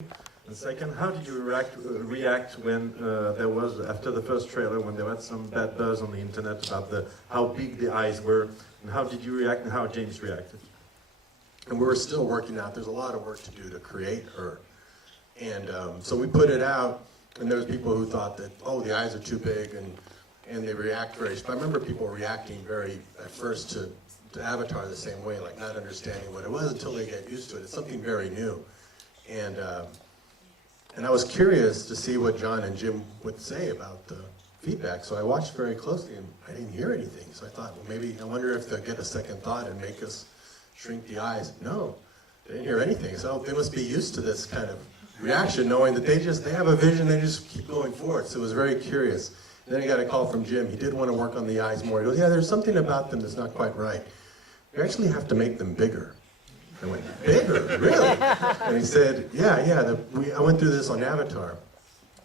And second, how did you react when there was, after the first trailer, when there was some bad buzz on the internet about how big the eyes were, and how did you react and how James reacted? And we're still working out. There's a lot of work to do to create her. And so we put it out, and there was people who thought that, oh, the eyes are too big, and they react very, I remember people reacting at first to Avatar the same way, like not understanding what it was until they get used to it. It's something very new. And I was curious to see what John and Jim would say about the feedback, so I watched very closely, and I didn't hear anything. So I thought, well, maybe, I wonder if they'll get a second thought and make us shrink the eyes. No, they didn't hear anything. So they must be used to this kind of reaction, knowing that they have a vision, they just keep going forward. So it was very curious. And then I got a call from Jim. He did want to work on the eyes more. He goes, yeah, there's something about them that's not quite right. You actually have to make them bigger. I went, bigger? Really? And he said, yeah, I went through this on Avatar.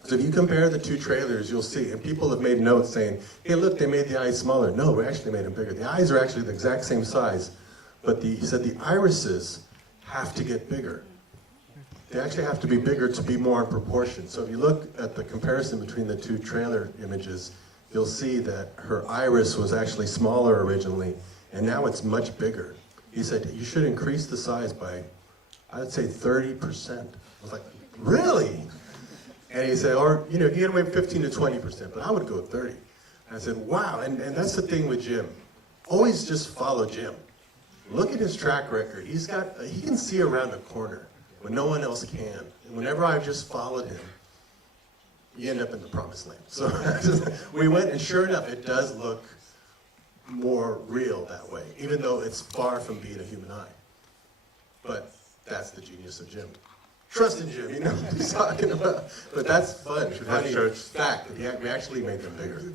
So if you compare the two trailers, you'll see, and people have made notes saying, hey, look, they made the eyes smaller. No, we actually made them bigger. The eyes are actually the exact same size, but he said the irises have to get bigger. They actually have to be bigger to be more in proportion. So if you look at the comparison between the two trailer images, you'll see that her iris was actually smaller originally, and now it's much bigger. He said, you should increase the size by, I'd say 30%. I was like, really? And he said, or, you get away 15 to 20%, but I would go 30. And I said, wow, and that's the thing with Jim. Always just follow Jim. Look at his track record. He can see around a corner when no one else can. And whenever I've just followed him, you end up in the promised land. So we went, and sure enough, it does look more real that way, even though it's far from being a human eye. But that's the genius of Jim. Trust in Jim, you know what he's talking about. But that's fun. Funny fact that we actually made them bigger.